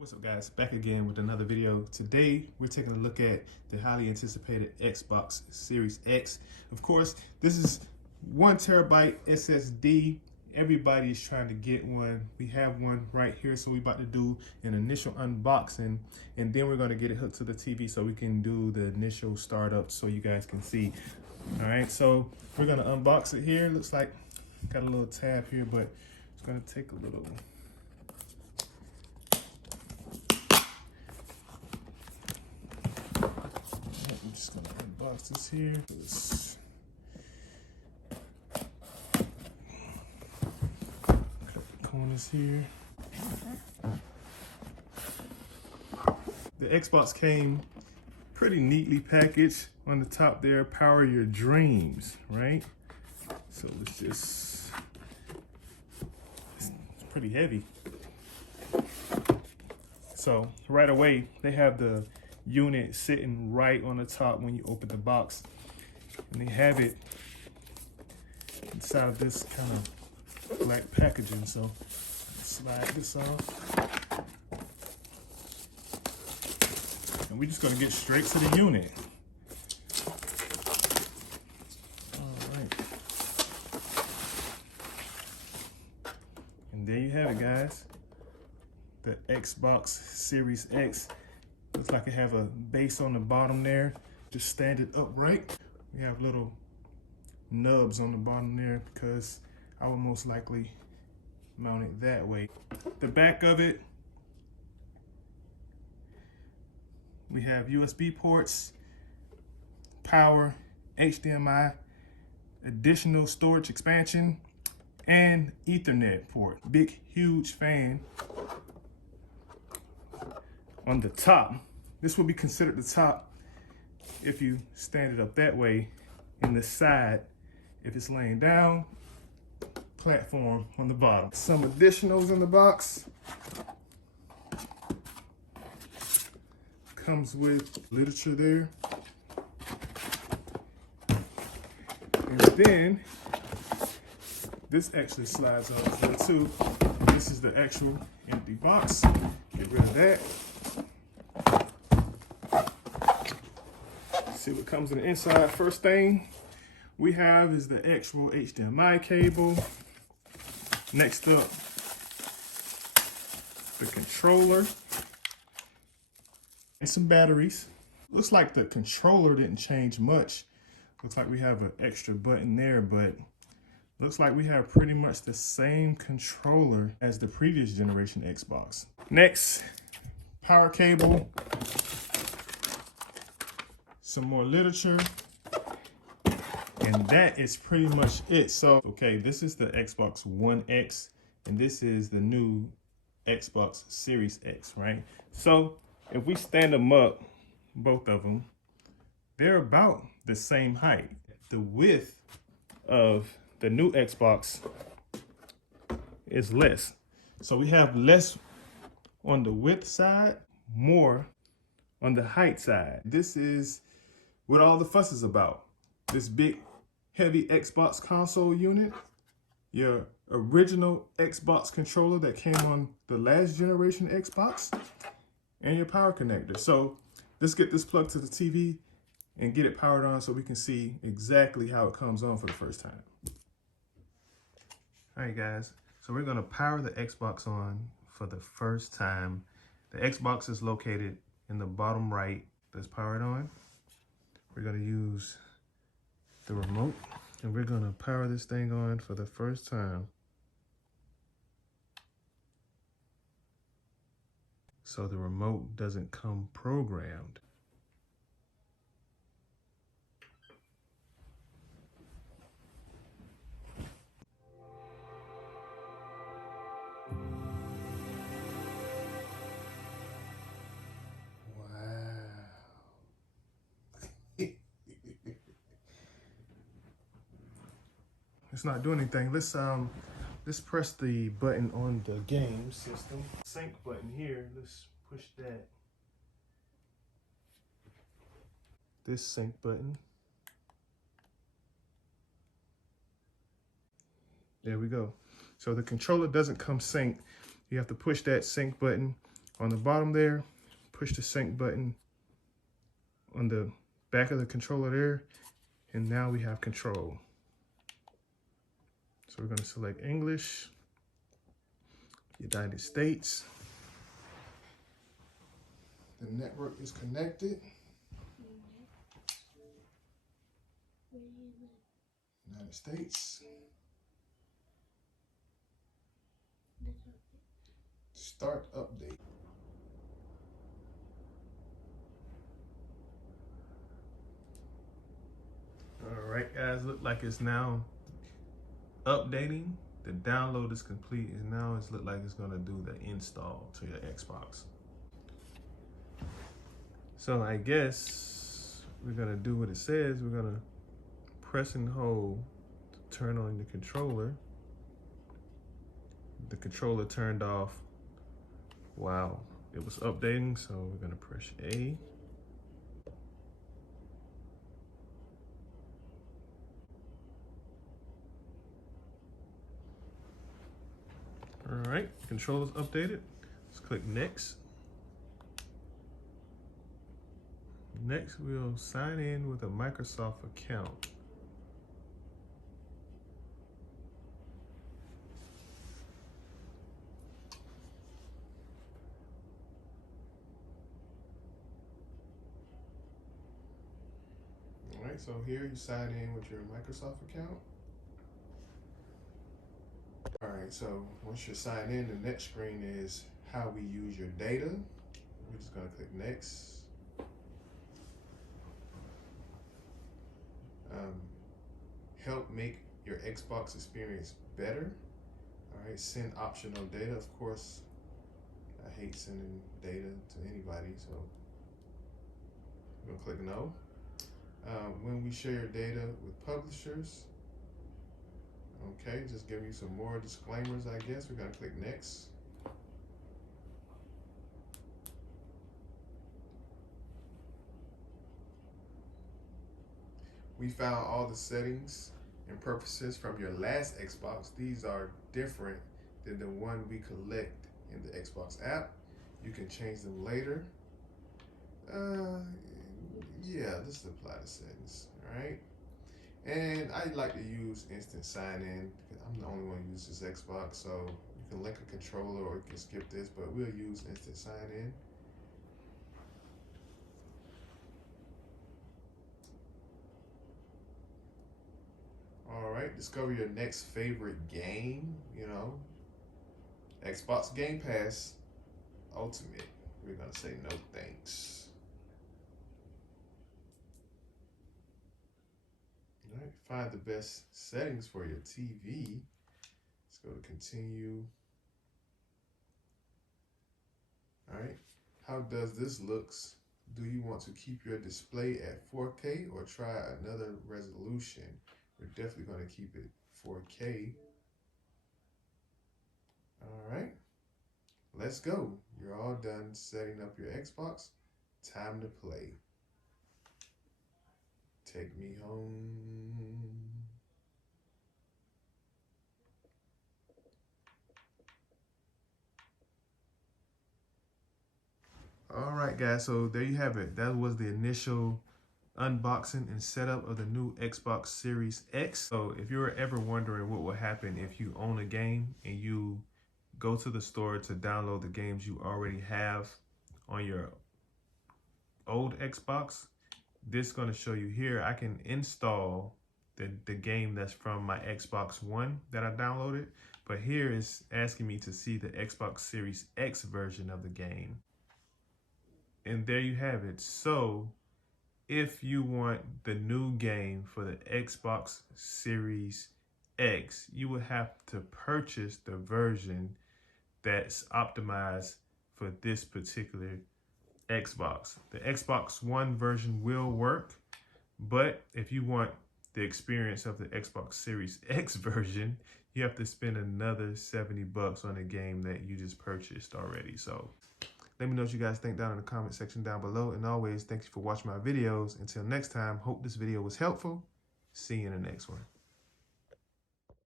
What's up guys, back again with another video. Today we're taking a look at the highly anticipated Xbox Series X. Of course, this is 1 terabyte SSD. Everybody is trying to get one. We have one right here, so we're about to do an initial unboxing, and then we're going to get it hooked to the TV so we can do the initial startup so you guys can see. All right, so we're going to unbox it here. Looks like got a little tab here, but it's going to take a little. I'm just gonna unbox this here. Cut the corners here. The Xbox came pretty neatly packaged. On the top there, power your dreams, right? So it's pretty heavy. So right away, they have the unit sitting right on the top when you open the box, and they have it inside of this kind of black packaging. So slide this off, and we're just going to get straight to the unit. All right, and there you have it, guys. The Xbox Series X. Looks like it have a base on the bottom there. Just stand it upright. We have little nubs on the bottom there because I would most likely mount it that way. The back of it, we have USB ports, power, HDMI, additional storage expansion, and Ethernet port. Big, huge fan on the top. This will be considered the top if you stand it up that way, and the side if it's laying down, platform on the bottom. Some additionals in the box. Comes with literature there. And then this actually slides up there too. This is the actual empty box. Get rid of that. See what comes in the inside. First thing we have is the actual HDMI cable. Next up, the controller and some batteries. Looks like the controller didn't change much. Looks like we have an extra button there, but looks like we have pretty much the same controller as the previous generation Xbox. Next, power cable. Some more literature, and that is pretty much it. So, okay, this is the Xbox One X, and this is the new Xbox Series X, right? So, if we stand them up, both of them, they're about the same height. The width of the new Xbox is less. So, we have less on the width side, more on the height side. This is what all the fuss is about. This big, heavy Xbox console unit, your original Xbox controller that came on the last generation Xbox, and your power connector. So let's get this plugged to the TV and get it powered on so we can see exactly how it comes on for the first time. All right, guys, so we're gonna power the Xbox on for the first time. The Xbox is located in the bottom right. Let's power it on. We're gonna use the remote, and we're gonna power this thing on for the first time. So the remote doesn't come programmed. It's not doing anything. Let's press the button on the game system. Sync button here. Let's push that. This sync button. There we go. So the controller doesn't come synced. You have to push that sync button On the bottom there, push the sync button on the back of the controller there, and now we have control. So we're going to select English, United States. The network is connected. United States. Start update. All right, guys, look like it's now updating. The download is complete, and now it's look like it's gonna do the install to your Xbox. So I guess we're gonna do what it says. We're gonna press and hold to turn on the controller. The controller turned off while it was updating, so we're gonna press A. All right, controller's updated. Let's click next. Next, we'll sign in with a Microsoft account. All right, so here you sign in with your Microsoft account. All right, so once you're signed in, the next screen is how we use your data. We're just gonna click next. Help make your Xbox experience better. All right, send optional data. Of course, I hate sending data to anybody, so I'm gonna click no. When we share your data with publishers, okay, just give you some more disclaimers, I guess. We're gonna click next. We found all the settings and preferences from your last Xbox. These are different than the one we collect in the Xbox app. You can change them later. Yeah, just apply the settings, all right? And I like to use instant sign-in. I'm the only one who uses Xbox, so you can link a controller or you can skip this, but we'll use instant sign-in. All right, discover your next favorite game, Xbox Game Pass Ultimate. We're gonna say no thanks. All right, find the best settings for your TV. Let's go to continue. All right, how does this looks? Do you want to keep your display at 4K or try another resolution? We're definitely going to keep it 4K. All right, let's go. You're all done setting up your Xbox. Time to play. Take me home. All right, guys, so there you have it. That was the initial unboxing and setup of the new Xbox Series X. So if you're ever wondering what will happen if you own a game and you go to the store to download the games you already have on your old Xbox, this is going to show you here. I can install the game that's from my Xbox One that I downloaded, but here is asking me to see the Xbox Series X version of the game. And there you have it. So if you want the new game for the Xbox Series X, you would have to purchase the version that's optimized for this particular Xbox. The Xbox One version will work, but if you want the experience of the Xbox Series X version, you have to spend another $70 on a game that you just purchased already. So let me know what you guys think down in the comment section down below. And always, thanks for watching my videos. Until next time, hope this video was helpful. See you in the next one.